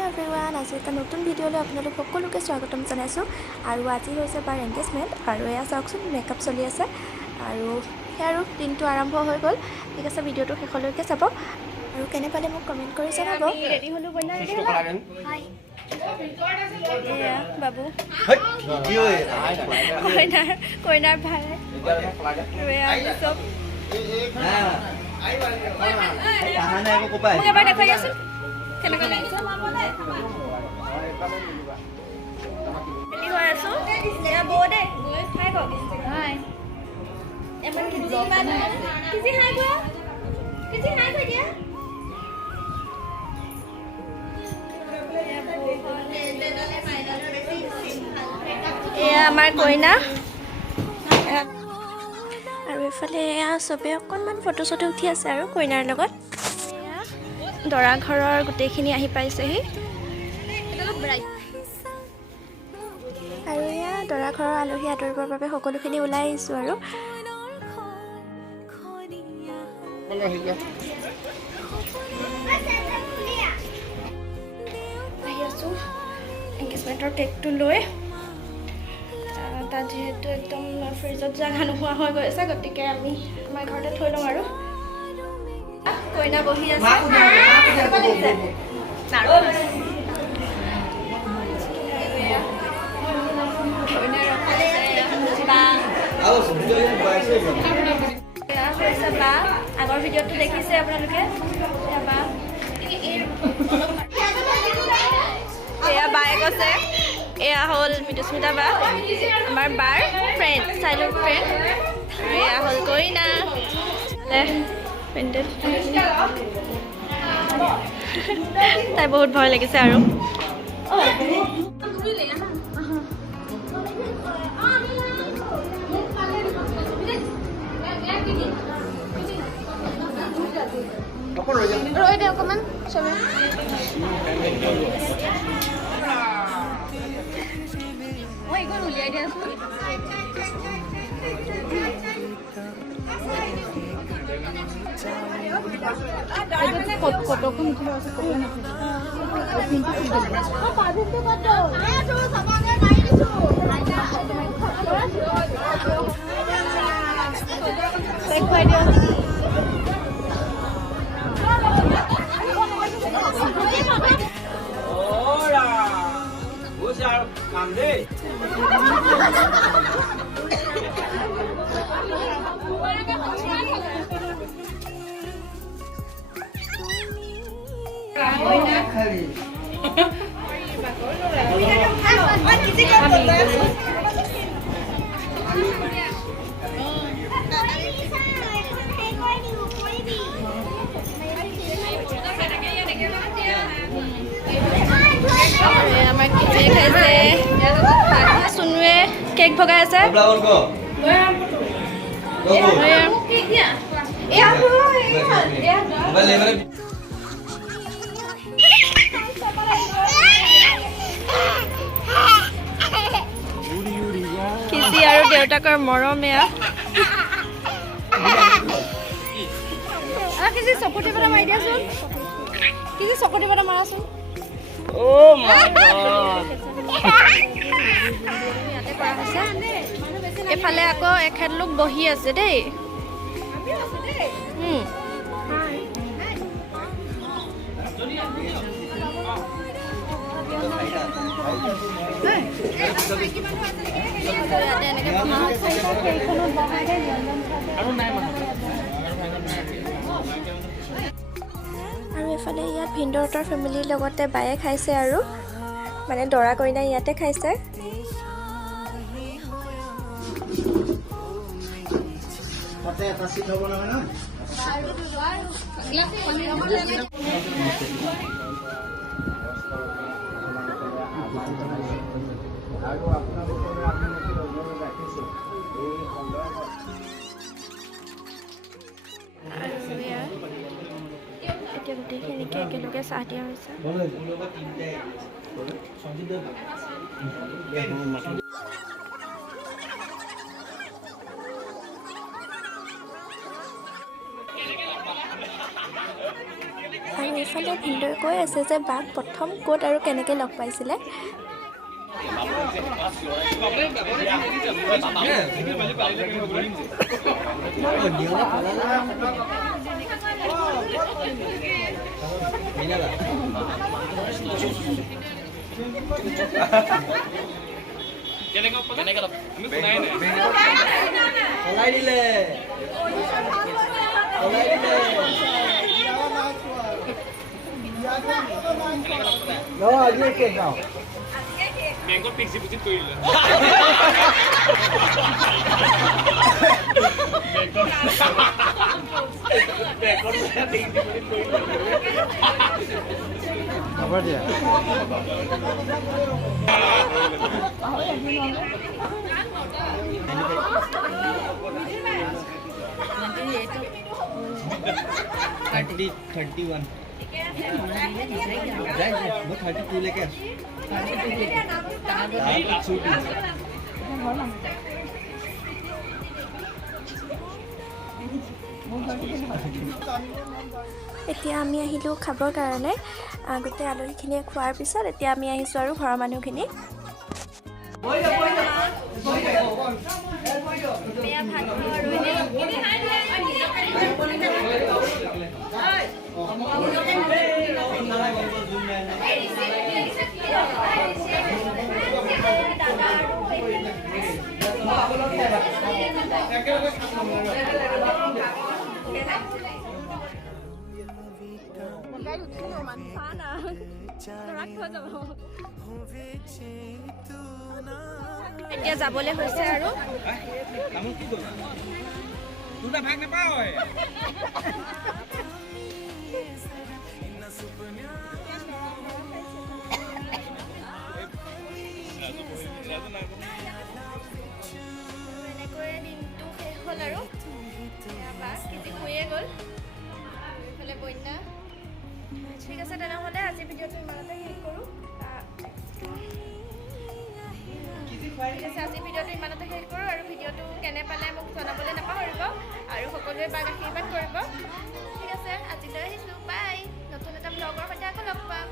Hello everyone आज एक नतुन video आपलोक सकलोके स्वागतम जानाइछो आरु आजि होइसे बार एंगेजमेंट आरु एया चाओकचोन मेकअप चलि आछे आरु हेयारो दिनটো आरम्भ হৈ গল ঠিক আছে ভিডিওটো শেষলৈকে চাব आरु केने पाले মোক कमेन्ट কৰি জনাব रेडी হলো বনা हाय এয়া বাবু কি হয় কইনাৰ ভাই এয়া সব তাহানে আকৌ কোপাই মোক এবাৰ দেখাই আছো কেনেকৈ লাগিছে ৰেডি হৈ আছো এয়া বৌ দে হাই গো হাই এমন কিজি হাই গো দিয়া এয়া আমাৰ কইনা আৰু এফালে এয়া সবে অকণমান ফটো চটো উঠি আছে আৰু কইনাৰ লগত দৰা ঘৰৰ গোটেইখিনি আহি পাইছেহি আৰু এয়া দৰা ঘৰৰ আলহী আদৰিবৰ বাবে সকলোখিনি ওলাই আহিছোঁ আৰু আহি আছোঁ এংগেজমেণ্টৰ কেকটো লৈ তাত যেহেতু একদম ফ্ৰিজত জাগা নোহোৱা হৈ গৈছে গতিকে আমি আমাৰ ঘৰতে থৈ লওঁ আৰু কইনা বহি আছে আগৰ ভিডিঅ'টো দেখিছে আপোনালোকে এয়া বায়ে কৈছে এয়া হ'ল মৃদুস্মিতা বা আমাৰ বাৰ ফ্ৰেণ্ড চাইল্ডহুড ফ্ৰেণ্ড আৰু এয়া হ'ল কইনা পেণ্ডেল তাই বহুত ভয় লাগিছে আৰু ৰৈ দে অকণমান চবে উলিয়াই দিয়াচোন কটখন উঠিব আছে আমাৰ কেক খাইছে সুনুৱে কেক ভগাই আছে খিচি আৰু দেউতাকৰ মৰম এয়া কিজি চকুটি পেলাই মাৰি দিয়াচোন কিজি চকুটি পেলাই মাৰাচোন Oh my god! এফালে আকৌ এখেত লোক বহি আছে দেই আৰু এফালে ইয়াত ভিন্দৰতৰ ফেমিলিৰ লগতে বায়ে খাইছে আৰু মানে দৰা কইনা ইয়াতে খাইছে এতিয়া গোটেইখিনিকে একেলগে চাহ দিয়া হৈছে আৰু ইফালে ভিনদেউৱে কৈ আছে যে বাক প্ৰথম ক'ত আৰু কেনেকৈ লগ পাইছিলে। বেংকত ফিক্স ডিপোজিট কৰিলে খবৰ দিয়া $31 मैं 32 लेके এতিয়া আমি আহিলোঁ খাবৰ কাৰণে। গোটেই আলহীখিনিয়ে খোৱাৰ পিছত এতিয়া আমি আহিছোঁ আৰু ঘৰৰ মানুহখিনি। এতিয়া যাবলৈ হৈছে আৰু দুটা ভাগ নাপাওঁ এনেকৈ দিনটো শেষ হ'ল আৰু শুয়ে গ'ল এইফালে বন্যা। ঠিক আছে তেনেহ'লে আজি ভিডিঅ'টো ইমানতে শেষ কৰোঁ। আজি ভিডিঅ'টো ইমানতে শেষ কৰোঁ আৰু ভিডিঅ'টো কেনে পালে মোক জনাবলৈ নাপাহৰিব আৰু সকলোৱে বাক আশীৰ্বাদ কৰিব। ঠিক আছে আজিলৈ আহিছোঁ, বাই। নতুন এটা ব্লগৰ সৈতে আকৌ লগ পাম।